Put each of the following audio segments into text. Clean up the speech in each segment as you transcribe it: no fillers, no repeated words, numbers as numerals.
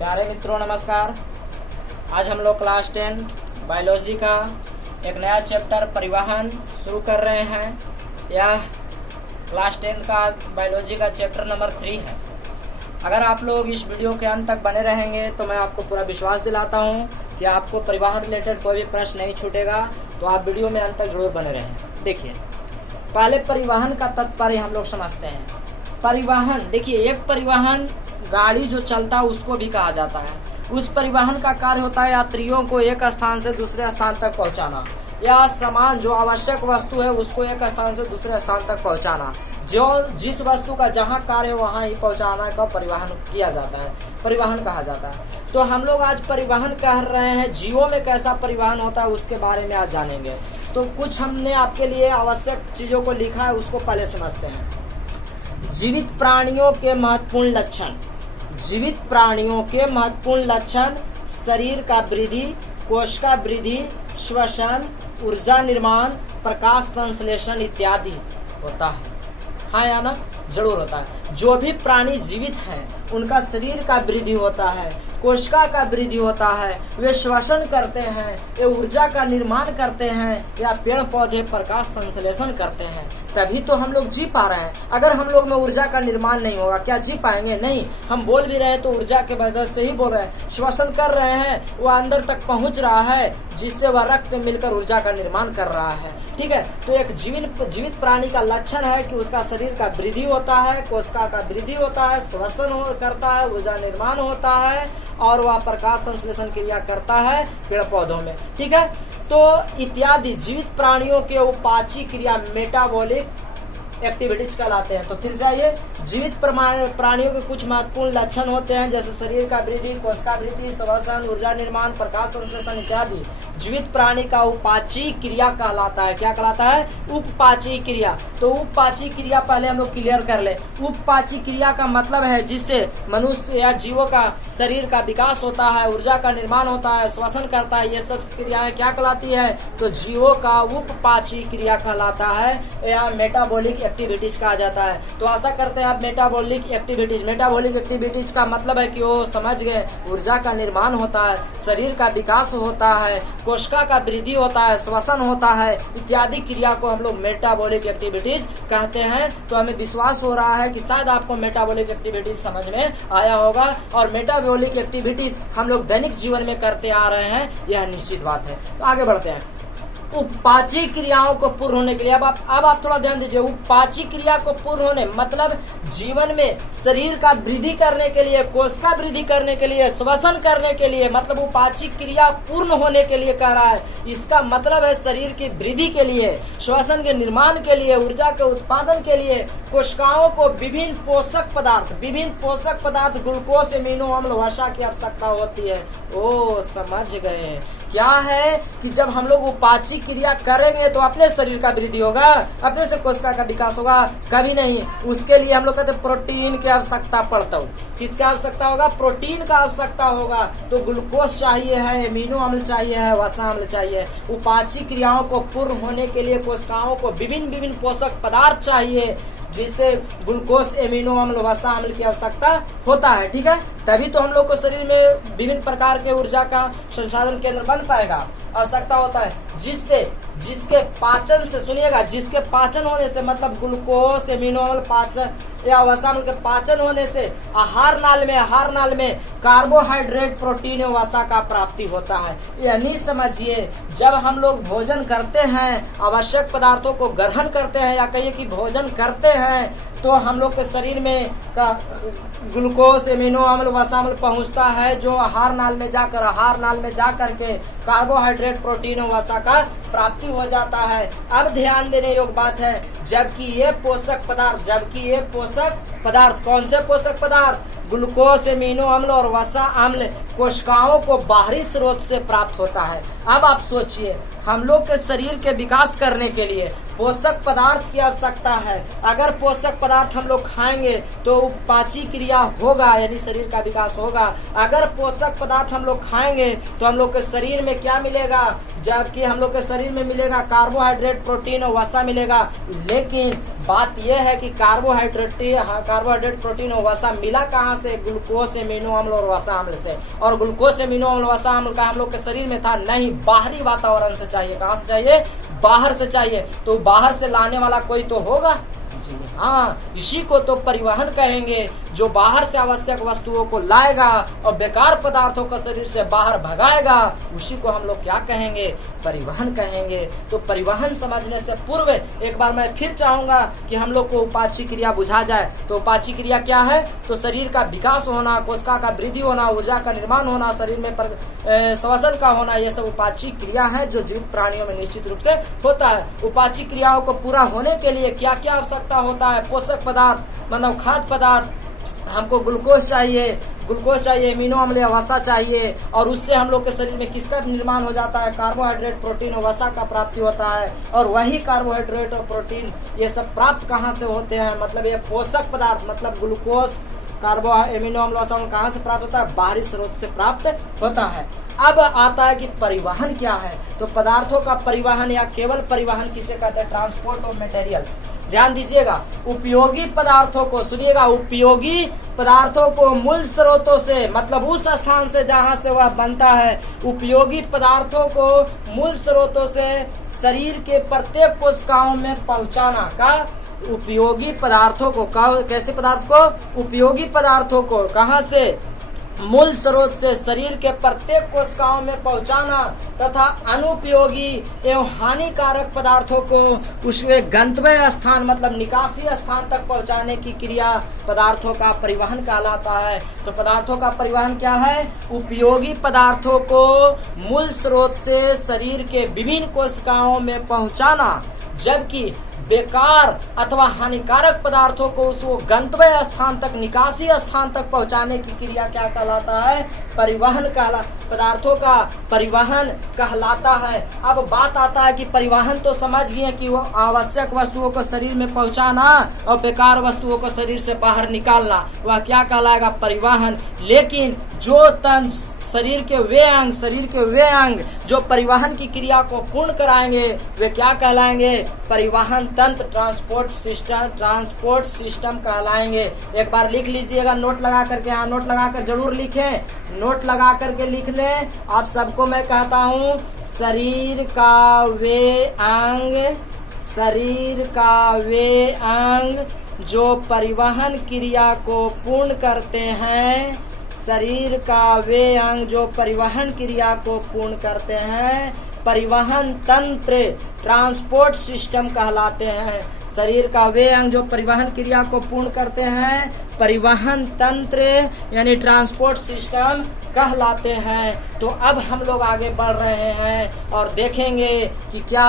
प्यारे मित्रों नमस्कार। आज हम लोग क्लास 10 बायोलॉजी का एक नया चैप्टर परिवहन शुरू कर रहे हैं। यह क्लास 10 का बायोलॉजी का चैप्टर नंबर 3 है। अगर आप लोग इस वीडियो के अंत तक बने रहेंगे तो मैं आपको पूरा विश्वास दिलाता हूं कि आपको परिवहन रिलेटेड कोई भी प्रश्न नहीं छूटेगा, तो आप वीडियो में अंत तक जरूर बने रहें। देखिए, पहले परिवहन का तात्पर्य हम लोग समझते हैं। परिवहन, देखिए, एक परिवहन गाड़ी जो चलता है उसको भी कहा जाता है। उस परिवहन का कार्य होता है यात्रियों को एक स्थान से दूसरे स्थान तक पहुंचाना, या सामान जो आवश्यक वस्तु है उसको एक स्थान से दूसरे स्थान तक पहुंचाना। जो जिस वस्तु का जहाँ कार्य है वहाँ ही पहुंचाना का परिवहन किया जाता है, परिवहन कहा जाता है। तो हम लोग आज परिवहन कह रहे हैं, जीवों में कैसा परिवहन होता है उसके बारे में आज जानेंगे। तो कुछ हमने आपके लिए आवश्यक चीजों को लिखा है, उसको पहले समझते हैं। जीवित प्राणियों के महत्वपूर्ण लक्षण। जीवित प्राणियों के महत्वपूर्ण लक्षण शरीर का वृद्धि, कोशिका वृद्धि, श्वसन, ऊर्जा निर्माण, प्रकाश संश्लेषण इत्यादि होता है। हाँ या ना? जरूर होता है। जो भी प्राणी जीवित हैं उनका शरीर का वृद्धि होता है, कोशिका का वृद्धि होता है, वे श्वसन करते हैं, वे ऊर्जा का निर्माण करते हैं, या पेड़ पौधे प्रकाश संश्लेषण करते हैं, तभी तो हम लोग जी पा रहे हैं। अगर हम लोग में ऊर्जा का निर्माण नहीं होगा क्या जी पाएंगे? नहीं। हम बोल भी रहे हैं तो ऊर्जा के वजह से ही बोल रहे हैं। श्वसन कर रहे हैं, वो अंदर तक पहुंच रहा है, जिससे वह रक्त मिलकर ऊर्जा का निर्माण कर रहा है। ठीक है, तो एक जीवित प्राणी का लक्षण है कि उसका शरीर का वृद्धि होता है, कोशिका का वृद्धि होता है, श्वसन करता है, ऊर्जा निर्माण होता है, और वह प्रकाश संश्लेषण क्रिया करता है पेड़ पौधों में। ठीक है, तो इत्यादि जीवित प्राणियों के उपाची क्रिया मेटाबॉलिक एक्टिविटीज कहलाते हैं। तो फिर से आइए, जीवित प्राणियों के कुछ महत्वपूर्ण लक्षण होते हैं, जैसे शरीर का वृद्धि, कोशिका वृद्धि, श्वसन, ऊर्जा निर्माण, प्रकाश संश्लेषण इत्यादि। जीवित प्राणी का उपाची क्रिया कहलाता है। क्या कहलाता है? उपपाची क्रिया। तो उपपाची क्रिया पहले हम लोग क्लियर कर ले। उपपाची क्रिया का मतलब है जिससे मनुष्य या जीवों का शरीर का विकास होता है, ऊर्जा का निर्माण होता है, श्वसन करता है। ये सब क्रियाएं क्या कहलाती है? तो जीवों का उपपाची क्रिया कहलाता है, या मेटाबॉलिक एक्टिविटीज कहा जाता है। तो आशा करते हैं आप मेटाबॉलिक एक्टिविटीज का मतलब है कि वो समझ गए। ऊर्जा का निर्माण होता है, शरीर का विकास होता है, कोशिका का वृद्धि होता है, श्वसन होता है, इत्यादि क्रिया को हम लोग मेटाबॉलिक एक्टिविटीज कहते हैं। तो हमें विश्वास हो रहा है कि शायद आपको मेटाबॉलिक एक्टिविटीज समझ में आया होगा, और मेटाबॉलिक एक्टिविटीज हम लोग दैनिक जीवन में करते आ रहे हैं, यह निश्चित बात है। तो आगे बढ़ते हैं। उपपाची क्रियाओं को पूर्ण होने के लिए अब आप थोड़ा ध्यान दीजिए। उपपाची क्रिया को पूर्ण होने मतलब जीवन में शरीर का वृद्धि करने के लिए, कोशिका वृद्धि करने के लिए, श्वसन करने के लिए, मतलब उपाची क्रिया पूर्ण होने के लिए कह रहा है। इसका मतलब है शरीर की वृद्धि के लिए, श्वसन के निर्माण के लिए, ऊर्जा के उत्पादन के लिए कोशिकाओं को विभिन्न पोषक पदार्थ ग्लूकोज, एमिनो अम्ल, वसा की आवश्यकता होती है। ओ समझ गए। क्या है कि जब हम लोग उपाची क्रिया करेंगे तो अपने शरीर का वृद्धि होगा, अपने से कोशिका का विकास होगा? कभी नहीं। उसके लिए हम लोग कहते हैं प्रोटीन की आवश्यकता पड़ता हो। किसकी आवश्यकता होगा? प्रोटीन का आवश्यकता होगा। तो ग्लूकोज चाहिए है, एमिनो अम्ल चाहिए है, वसा अम्ल चाहिए। उपाची क्रियाओं को पूर्ण होने के लिए कोशिकाओं को विभिन्न पोषक पदार्थ चाहिए, जिससे ग्लूकोज, एमिनो अम्ल, वसा अम्ल की आवश्यकता होता है। ठीक है, तभी तो हम लोग को शरीर में विभिन्न प्रकार के ऊर्जा का संसाधन केंद्र बन पाएगा, आवश्यकता होता है, जिसके पाचन से, सुनिएगा, जिसके पाचन होने से, मतलब ग्लूकोज, एमिनो अम्ल पाचन या वसा अम्ल के पाचन होने से आहार नाल में कार्बोहाइड्रेट, प्रोटीन और वसा का प्राप्ति होता है। यानी समझिए, जब हम लोग भोजन करते हैं, आवश्यक पदार्थों को ग्रहण करते हैं, या कहिए कि भोजन करते हैं, तो हम लोग के शरीर में का ग्लूकोज, एमिनो अम्ल, वसा अम्ल पहुंचता है, जो आहार नाल में जाकर के कार्बोहाइड्रेट, प्रोटीन और वसा का प्राप्ति हो जाता है। अब ध्यान देने योग्य बात है, जबकि ये पोषक पदार्थ कौन से पोषक पदार्थ? ग्लूकोज, एमिनो अम्ल और वसा अम्ल कोशिकाओं को बाहरी स्रोत से प्राप्त होता है। अब आप सोचिए, हम लोग के शरीर के विकास करने के लिए पोषक पदार्थ की आवश्यकता है। अगर पोषक पदार्थ हम लोग खाएंगे तो पाची क्रिया होगा, यानी शरीर का विकास होगा। अगर पोषक पदार्थ हम लोग खाएंगे तो हम लोग के शरीर में क्या मिलेगा? जबकि हम लोग के शरीर में मिलेगा कार्बोहाइड्रेट, प्रोटीन और वसा मिलेगा, लेकिन बात यह है कि कार्बोहाइड्रेट प्रोटीन और वसा मिला कहाँ से? ग्लूकोज, एमिनो अम्ल और वसा अम्ल से। और ग्लूकोज, एमिनो अम्ल, वसा अम्ल का हम लोग के शरीर में था नहीं, बाहरी वातावरण से चाहिए। कहाँ से चाहिए? बाहर से चाहिए। तो बाहर से लाने वाला कोई तो होगा। जी हाँ, इसी को तो परिवहन कहेंगे, जो बाहर से आवश्यक वस्तुओं को लाएगा और बेकार पदार्थों को शरीर से बाहर भगाएगा, उसी को हम लोग क्या कहेंगे? परिवहन कहेंगे। तो परिवहन समझने से पूर्व एक बार मैं फिर चाहूंगा कि हम लोग को उपाच्य क्रिया बुझा जाए। तो उपाच्य क्रिया क्या है? तो शरीर का विकास होना, कोशिका का वृद्धि होना, ऊर्जा का निर्माण होना, शरीर में श्वसन का होना, ये सब उपाच्य क्रिया है जो जीवित प्राणियों में निश्चित रूप से होता है। उपाच्य क्रियाओं को पूरा होने के लिए क्या क्या आवश्यकता होता है? पोषक पदार्थ मतलब खाद्य पदार्थ, हमको ग्लूकोज चाहिए, एमिनो अम्ल, वसा चाहिए, और उससे हम लोग के शरीर में किसका निर्माण हो जाता है? कार्बोहाइड्रेट, प्रोटीन और वसा का प्राप्ति होता है। और वही कार्बोहाइड्रेट और प्रोटीन ये सब प्राप्त कहाँ से होते हैं? मतलब ये पोषक पदार्थ मतलब ग्लूकोज, एमिनो अम्ल, वसा कहाँ से प्राप्त होता है? बाहरी स्रोत से प्राप्त होता है। अब आता है कि परिवहन क्या है? तो पदार्थों का परिवहन या केवल परिवहन किसे कहते हैं? Transport of materials. ध्यान दीजिएगा, उपयोगी पदार्थों को, सुनिएगा, उपयोगी पदार्थों को मूल स्रोतों से मतलब उस स्थान से जहां से वह बनता है, उपयोगी पदार्थों को मूल स्रोतों से शरीर के प्रत्येक कोशिकाओं में पहुंचाना का उपयोगी पदार्थों को कैसे पदार्थ को? उपयोगी पदार्थों को कहां से? मूल स्रोत से शरीर के प्रत्येक कोशिकाओं में पहुंचाना तथा अनुपयोगी एवं हानिकारक पदार्थों को उसके गंतव्य स्थान मतलब निकासी स्थान तक पहुंचाने की क्रिया पदार्थों का परिवहन कहलाता है। तो पदार्थों का परिवहन क्या है? उपयोगी पदार्थों को मूल स्रोत से शरीर के विभिन्न कोशिकाओं में पहुंचाना, जबकि बेकार अथवा हानिकारक पदार्थों को उस गंतव्य स्थान तक, निकासी स्थान तक पहुंचाने की क्रिया क्या कहलाता है? परिवहन पदार्थों का परिवहन कहलाता है। अब बात आता है कि परिवहन तो समझ गए कि वो आवश्यक वस्तुओं को शरीर में पहुंचाना और बेकार वस्तुओं को शरीर से बाहर निकालना, वह क्या कहलाएगा? परिवहन। लेकिन जो तंत्र शरीर के वे अंग जो परिवहन की क्रिया को पूर्ण कराएंगे वे क्या कहलाएंगे? परिवहन तंत्र, ट्रांसपोर्ट सिस्टम कहलाएंगे। एक बार लिख लीजिएगा, नोट लगा करके, यहाँ नोट लगा कर जरूर लिखें, नोट लगा करके लिख लें। आप सबको मैं कहता हूँ, शरीर का वे अंग जो परिवहन क्रिया को पूर्ण करते हैं, शरीर का वे अंग जो परिवहन क्रिया को पूर्ण करते हैं, परिवहन तंत्र, ट्रांसपोर्ट सिस्टम कहलाते हैं। शरीर का वे अंग जो परिवहन क्रिया को पूर्ण करते हैं, परिवहन तंत्र यानी ट्रांसपोर्ट सिस्टम कहलाते हैं। तो अब हम लोग आगे बढ़ रहे हैं और देखेंगे कि क्या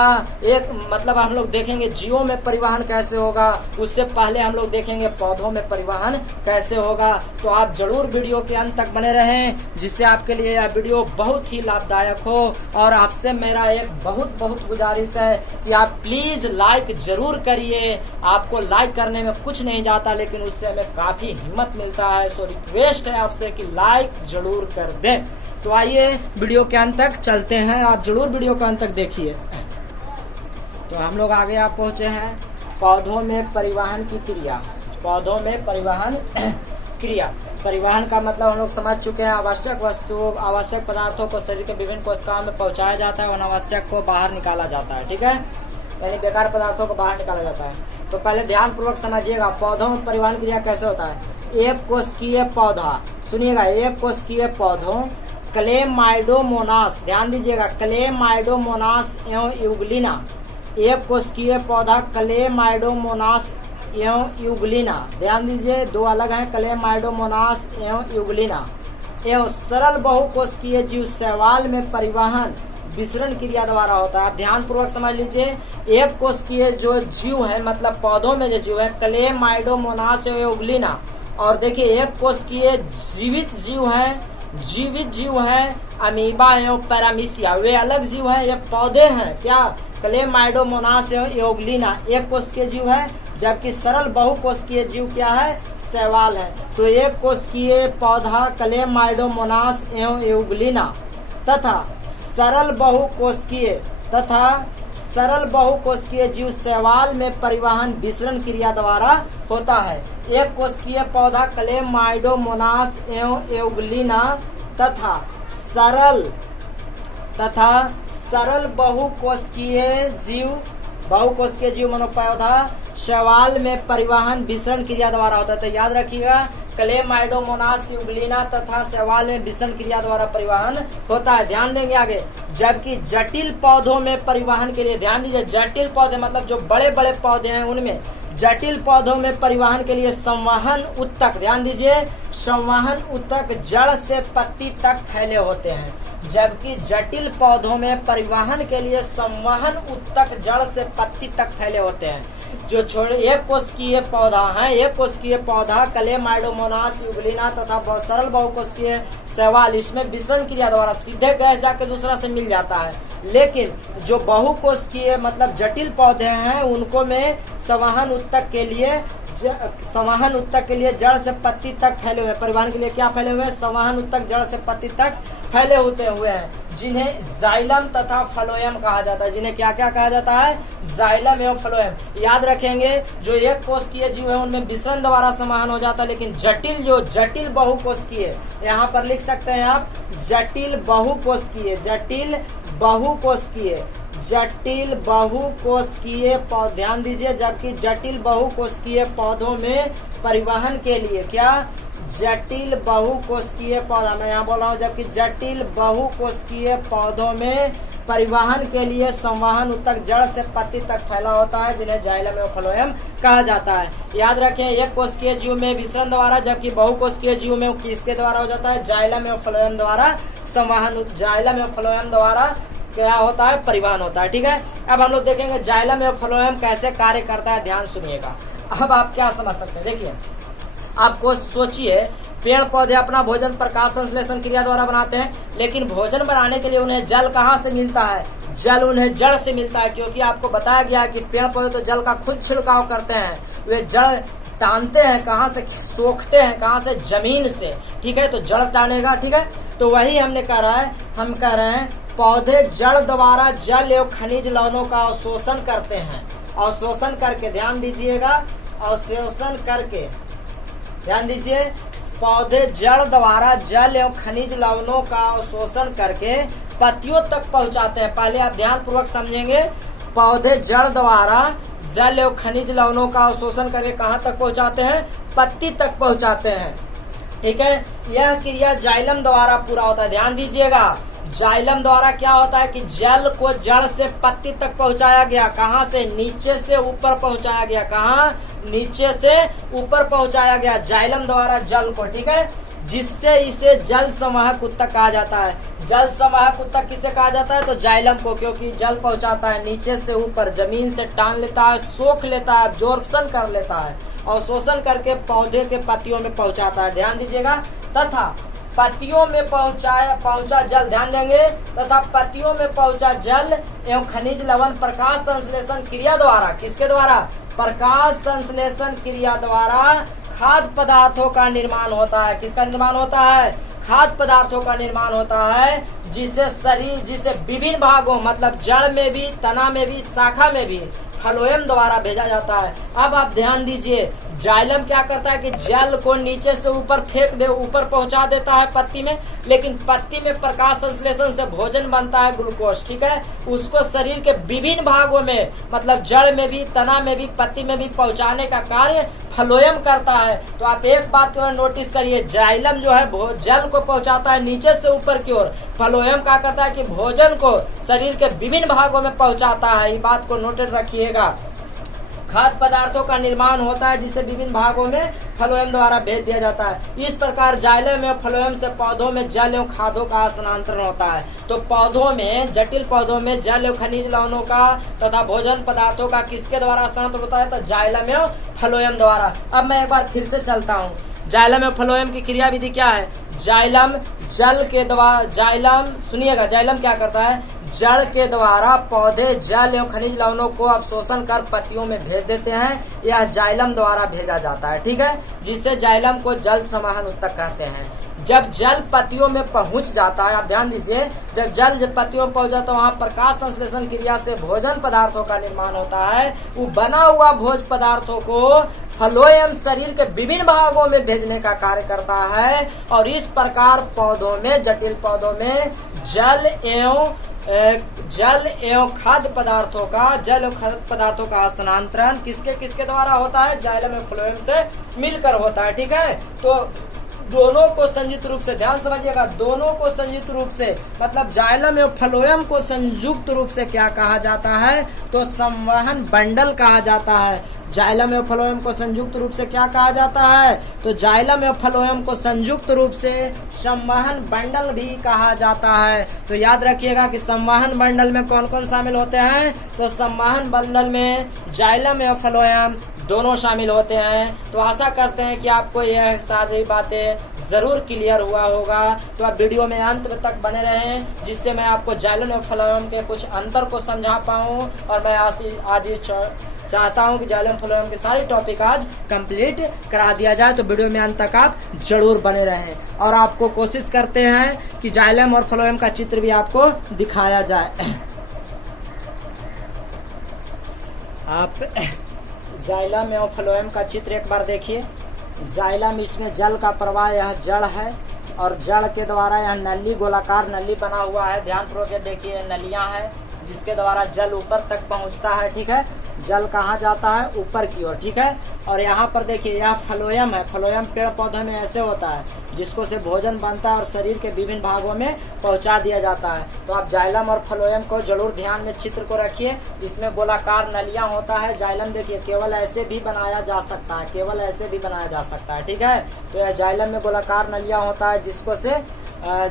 हम लोग देखेंगे जीवों में परिवहन कैसे होगा, उससे पहले हम लोग देखेंगे पौधों में परिवहन कैसे होगा। तो आप जरूर वीडियो के अंत तक बने रहें, जिससे आपके लिए यह वीडियो बहुत ही लाभदायक हो। और आपसे मेरा एक बहुत गुजारिश है कि आप प्लीज लाइक जरूर करिए। आपको लाइक करने में कुछ नहीं जाता, लेकिन उससे हमें काफी हिम्मत मिलता है। सो रिक्वेस्ट है आपसे कि लाइक जरूर कर दें। तो आइए वीडियो के अंत तक चलते हैं, आप जरूर वीडियो के अंत तक देखिए। तो हम लोग आगे आप पहुंचे हैं पौधों में परिवहन की क्रिया। पौधों में परिवहन क्रिया, परिवहन का मतलब हम लोग समझ चुके हैं। आवश्यक पदार्थों को शरीर के विभिन्न कोशिकाओं में पहुंचाया जाता है और अनावश्यक को बाहर निकाला जाता है। ठीक है, यानी बेकार पदार्थों को बाहर निकाला जाता है। तो पहले ध्यान पूर्वक समझिएगा पौधों में परिवहन क्रिया कैसे होता है। एक कोशिकीय पौधा, सुनिएगा, एक कोशिकीय पौधों क्लेमाइडोमोनास, ध्यान दीजिएगा, क्लेमाइडोमोनास एवं यूग्लिना। एक कोशिकीय पौधा क्लेमाइडोमोनास एवं यूग्लिना, ध्यान दीजिए, दो अलग हैं, क्लेमाइडोमोनास एवं यूग्लिना। एवं सरल बहुकोशिकीय जीव शैवाल में परिवहन विसरण क्रिया द्वारा होता है। आप ध्यान पूर्वक समझ लीजिए, एक कोशिकीय जो जीव है मतलब पौधों में जो जीव है क्लेमाइडोमोनास एवं यूग्लिना, और देखिए एक कोशिकीय जीवित जीव है अमीबा एवं पैरामीशिया, वे अलग जीव है, ये पौधे हैं क्या? क्लेमाइडोमोनास एवं यूग्लिना एक कोशिकीय जीव है, जबकि सरल बहुकोशिकीय जीव क्या है? शैवाल है। तो एक कोशिकीय पौधा क्लेमाइडोमोनास एवं यूग्लिना तथा सरल बहुकोशिकीय तथा सरल बहुकोशिकीय जीव शैवाल में परिवहन विसरण क्रिया द्वारा होता है। एक कोशिकीय पौधा क्लेमाइडोमोनास एवं एउग्लिना तथा सरल बहुकोशिकीय जीव मनोपौधा शैवाल में परिवहन विसरण क्रिया द्वारा होता है। तो याद रखिएगा, क्लेमाइडोमोनास एउग्लिना तथा शैवाल में विसरण क्रिया द्वारा परिवहन होता है। ध्यान देंगे आगे। जबकि जटिल पौधों में परिवहन के लिए, ध्यान दीजिए, जटिल पौधे मतलब जो बड़े बड़े पौधे हैं उनमें जटिल पौधों में परिवहन के लिए संवहन ऊतक, ध्यान दीजिए, संवहन ऊतक जड़ से पत्ती तक फैले होते हैं। जबकि जटिल पौधों में परिवहन के लिए संवहन ऊतक जड़ से पत्ती तक फैले होते हैं। जो छोटे एक कोशिकीय पौधा है, एक कोशिकीय पौधा क्लेमाइडोमोनास एउग्लिना तथा सरल बहुकोशिकीय शैवाल, इसमें विसरण क्रिया द्वारा सीधे गैस जाके दूसरा से मिल जाता है। लेकिन जो बहुकोशिकीय मतलब जटिल पौधे हैं उनको में संवहन ऊतक के लिए जड़ से पत्ती तक फैले हुए, परिवहन के लिए क्या फैले हुए हैं? संवहन ऊतक जड़ से पत्ती तक फैले होते हुए हैं, जिन्हें जाइलम तथा फ्लोएम कहा जाता है। जिन्हें क्या क्या कहा जाता है? जाइलम एवं फ्लोएम। याद रखेंगे, जो एक कोशिकीय जीव है उनमें विसरण द्वारा संवहन हो जाता है, लेकिन जटिल बहुकोशिकीय, यहाँ पर लिख सकते हैं आप जटिल बहुकोशिकीय पौधे, ध्यान दीजिए। जबकि जटिल बहुकोशिकीय पौधों में परिवहन के लिए क्या? जटिल बहुकोशिकीय पौधा, मैं यहाँ बोल रहा हूँ, जबकि जटिल बहुकोशिकीय पौधों में परिवहन के लिए संवहन ऊतक जड़ से पत्ती तक फैला होता है, जिन्हें जाइलम एवं फ्लोएम कहा जाता है। याद रखें, एक कोशिकीय जीव में विसरण द्वारा, जबकि बहुकोशिकीय जीव में किसके द्वारा हो जाता है? जाइलम एवं फ्लोएम द्वारा संवहन, जाइलम एवं फ्लोएम द्वारा क्या होता है? परिवहन होता है। ठीक है, अब हम लोग देखेंगे जाइलम एवं फ्लोएम कैसे कार्य करता है। ध्यान सुनिएगा। अब आप क्या समझ सकते हैं, देखिए, आपको सोचिए, पेड़ पौधे अपना भोजन प्रकाश संश्लेषण क्रिया द्वारा बनाते हैं, लेकिन भोजन बनाने के लिए उन्हें जल कहाँ से मिलता है? जल उन्हें जड़ से मिलता है, क्योंकि आपको बताया गया कि पेड़ पौधे तो जल का खुद छिड़काव करते हैं। वे जड़ टानते हैं, कहाँ से? सोखते हैं, कहाँ से? जमीन से। ठीक है, तो जड़ टानेगा। ठीक है, तो वही हमने कह रहा है, हम कह रहे हैं पौधे जड़ द्वारा जल एवं खनिज लवणों का अवशोषण करते हैं। अवशोषण करके, ध्यान दीजिएगा, अवशोषण करके, ध्यान दीजिए, पौधे जड़ द्वारा जल एवं खनिज लवणों का अवशोषण करके पत्तियों तक पहुंचाते हैं। पहले आप ध्यान पूर्वक समझेंगे, पौधे जड़ द्वारा जल एवं खनिज लवणों का अवशोषण करके कहाँ तक पहुंचाते हैं? पत्ती तक पहुंचाते हैं। ठीक है, यह क्रिया जाइलम द्वारा पूरा होता है। ध्यान दीजिएगा, जाइलम द्वारा क्या होता है कि जल को जड़ से पत्ती तक पहुंचाया गया। कहाँ से? नीचे से ऊपर पहुंचाया गया। कहाँ? नीचे से ऊपर पहुंचाया गया जाइलम द्वारा जल को। ठीक है, जिससे इसे जल संवाहक ऊतक कहा जाता है। जल संवाहक ऊतक किसे कहा जाता है? तो जाइलम को, क्योंकि जल पहुंचाता है नीचे से ऊपर, जमीन से टान लेता है, सोख लेता है, एब्जॉर्प्शन कर लेता है और शोषण करके पौधे के पत्तियों में पहुंचाता है। ध्यान दीजिएगा, तथा पत्तियों में पहुंचा जल, ध्यान देंगे, तथा पत्तियों में पहुंचा जल एवं खनिज लवण प्रकाश संश्लेषण क्रिया द्वारा, किसके द्वारा? प्रकाश संश्लेषण क्रिया द्वारा खाद्य पदार्थों का निर्माण होता है। किसका निर्माण होता है? खाद्य पदार्थों का निर्माण होता है, जिसे विभिन्न भागों मतलब जड़ में भी, तना में भी, शाखा में भी फ्लोएम द्वारा भेजा जाता है। अब आप ध्यान दीजिए, जाइलम क्या करता है कि जल को नीचे से ऊपर फेंक दे, ऊपर पहुंचा देता है पत्ती में, लेकिन पत्ती में प्रकाश संश्लेषण से भोजन बनता है ग्लूकोज। ठीक है, उसको शरीर के विभिन्न भागों में मतलब जड़ में भी, तना में भी, पत्ती में भी पहुंचाने का कार्य फ्लोएम करता है। तो आप एक बात नोटिस करिए, जाइलम जो है जल को पहुंचाता है नीचे से ऊपर की ओर, फ्लोएम क्या करता है कि भोजन को शरीर के विभिन्न भागों में पहुंचाता है। ये बात को नोटेड रखिएगा। खाद्य पदार्थों का निर्माण होता है जिसे विभिन्न भागों में फ्लोएम द्वारा भेज दिया जाता है। इस प्रकार जाइलम एवं फ्लोएम से पौधों में जल एवं खादों का स्थानांतरण होता है। तो पौधों में, जटिल पौधों में जल एवं खनिज लवणों का तथा भोजन पदार्थों का किसके द्वारा स्थानांतरण होता है? तो जाइलम एवं फ्लोएम द्वारा। अब मैं एक बार फिर से चलता हूँ, जाइलम एवं फ्लोएम की क्रिया विधि क्या है? जाइलम जल के द्वारा, जाइलम सुनिएगा, जाइलम क्या करता है? जड़ के द्वारा पौधे जल एवं खनिज लवणों को अवशोषण कर पत्तियों में भेज देते हैं। यह जाइलम द्वारा भेजा जाता है, ठीक है, जिससे जाइलम को जल संवहन ऊतक कहते हैं। जब जल पत्तियों में पहुंच जाता है, आप ध्यान दीजिए, जब पत्तियों में पहुंच जाता है वहां प्रकाश संश्लेषण क्रिया से भोजन पदार्थों का निर्माण होता है। वो बना हुआ भोज पदार्थों को फ्लोएम शरीर के विभिन्न भागों में भेजने का कार्य करता है और इस प्रकार पौधों में, जटिल पौधों में जल एवं खाद्य पदार्थों का हस्तांतरण किसके किसके द्वारा होता है? जाइलम एवं फ्लोएम से मिलकर होता है, ठीक है। तो दोनों को संयुक्त रूप से, ध्यान समझिएगा, दोनों को संयुक्त रूप से मतलब जाइलम एवं फ्लोएम को संयुक्त रूप से क्या कहा जाता है? तो संवहन बंडल कहा जाता है। जाइलम एवं फ्लोएम को संयुक्त रूप से क्या कहा जाता है? तो जाइलम एवं फ्लोएम को संयुक्त रूप से संवहन बंडल भी कहा जाता है। तो याद रखिएगा कि संवहन बंडल में कौन कौन शामिल होते हैं? तो संवहन बंडल में जाइलम एवं फ्लोएम दोनों शामिल होते हैं। तो आशा करते हैं कि आपको यह सारी बातें जरूर क्लियर हुआ होगा। तो आप वीडियो में अंत तक बने रहें, जिससे मैं आपको जाइलम और फ्लोएम के कुछ अंतर को समझा पाऊँ। और मैं आज चाहता हूं कि जाइलम फ्लोएम के सारे टॉपिक आज कंप्लीट करा दिया जाए। तो वीडियो में अंत तक आप जरूर बने रहें और आपको कोशिश करते हैं कि जाइलम और फ्लोएम का चित्र भी आपको दिखाया जाए। आप जाइलम एवं फ्लोएम का चित्र एक बार देखिए। जाइलम, इसमें जल का प्रवाह, यह जड़ है और जड़ के द्वारा यह नली, गोलाकार नली बना हुआ है। ध्यानपूर्वक देखिए, नलियां हैं जिसके द्वारा जल ऊपर तक पहुंचता है, ठीक है। जल कहाँ जाता है? ऊपर की ओर, ठीक है। और यहाँ पर देखिए, यह फ्लोएम है। फ्लोएम पेड़ पौधे में ऐसे होता है जिसको से भोजन बनता है और शरीर के विभिन्न भागों में पहुंचा दिया जाता है। तो आप जाइलम और फ्लोएम को जरूर ध्यान में चित्र को रखिए। इसमें गोलाकार नलियां होता है। जाइलम देखिए केवल ऐसे भी बनाया जा सकता है, केवल ऐसे भी बनाया जा सकता है, ठीक है। तो यह जाइलम में गोलाकार नलियां होता है जिसको से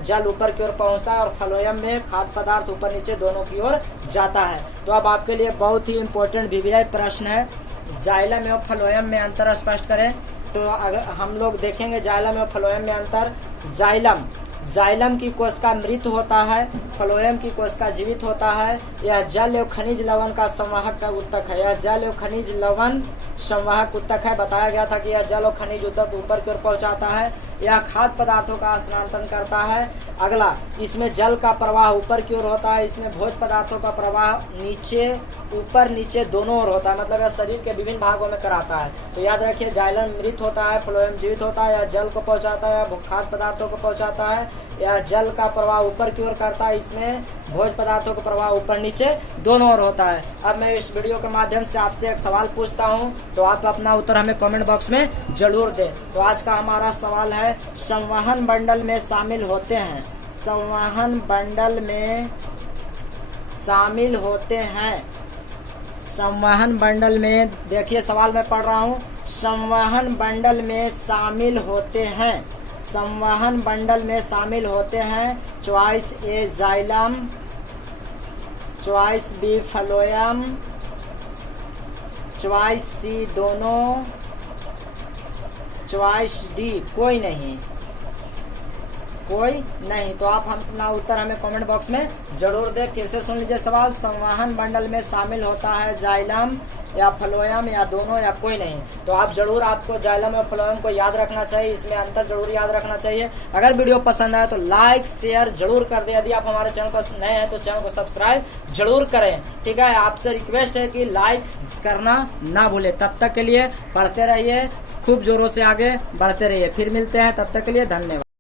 जल ऊपर की ओर पहुंचता है और फ्लोएम में खाद्य पदार्थ ऊपर नीचे दोनों की ओर जाता है। तो अब आपके लिए बहुत ही इम्पोर्टेंट VVI प्रश्न है, जाइलम एवं फ्लोएम में अंतर स्पष्ट करें। तो अगर हम लोग देखेंगे जाइलम एवं फ्लोएम में अंतर, जाइलम की कोशिका मृत होता है, फ्लोएम की कोशिका जीवित होता है। यह जल एवं खनिज लवण का संवाहक का ऊतक है। यह जल एवं खनिज लवण संवाहक ऊतक है। बताया गया था कि यह जल और खनिज ऊतक ऊपर की ओर पहुंचाता है। यह खाद्य पदार्थों का स्थानांतरण करता है। अगला, इसमें जल का प्रवाह ऊपर की ओर होता है। इसमें भोज पदार्थों का प्रवाह नीचे, ऊपर नीचे दोनों ओर होता है, मतलब यह शरीर के विभिन्न भागों में कराता है। तो याद रखिए, जाइलम मृत होता है, फ्लोएम जीवित होता है। यह जल को पहुंचाता है, खाद्य पदार्थों को पहुंचाता है। यह जल का प्रवाह ऊपर की ओर करता है। इसमें भोज पदार्थों का प्रवाह ऊपर नीचे दोनों ओर होता है। अब मैं इस वीडियो के माध्यम से आपसे एक सवाल पूछता हूं, तो आप अपना उत्तर हमें कमेंट बॉक्स में जरूर दें। तो आज का हमारा सवाल है, संवहन बंडल में शामिल होते हैं, संवहन बंडल में शामिल होते हैं, संवहन बंडल में, देखिए सवाल मैं पढ़ रहा हूँ, संवहन बंडल में शामिल होते हैं, संवहन बंडल में शामिल होते हैं। Choice A xylem, choice B phloem, choice C दोनों, चॉइस डी कोई नहीं, कोई नहीं। तो आप अपना उत्तर हमें कमेंट बॉक्स में जरूर दें। फिर से सुन लीजिए सवाल, संवहन बंडल में शामिल होता है जाइलम या फ्लोएम या दोनों या कोई नहीं। तो आप जरूर, आपको जाइलम और फ्लोएम को याद रखना चाहिए, इसमें अंतर जरूर याद रखना चाहिए। अगर वीडियो पसंद आए तो लाइक शेयर जरूर कर दे। यदि आप हमारे चैनल पर नए हैं तो चैनल को सब्सक्राइब जरूर करें, ठीक है। आपसे रिक्वेस्ट है कि लाइक करना ना भूले। तब तक के लिए पढ़ते रहिए, खूब जोरों से आगे बढ़ते रहिए। फिर मिलते हैं, तब तक के लिए धन्यवाद।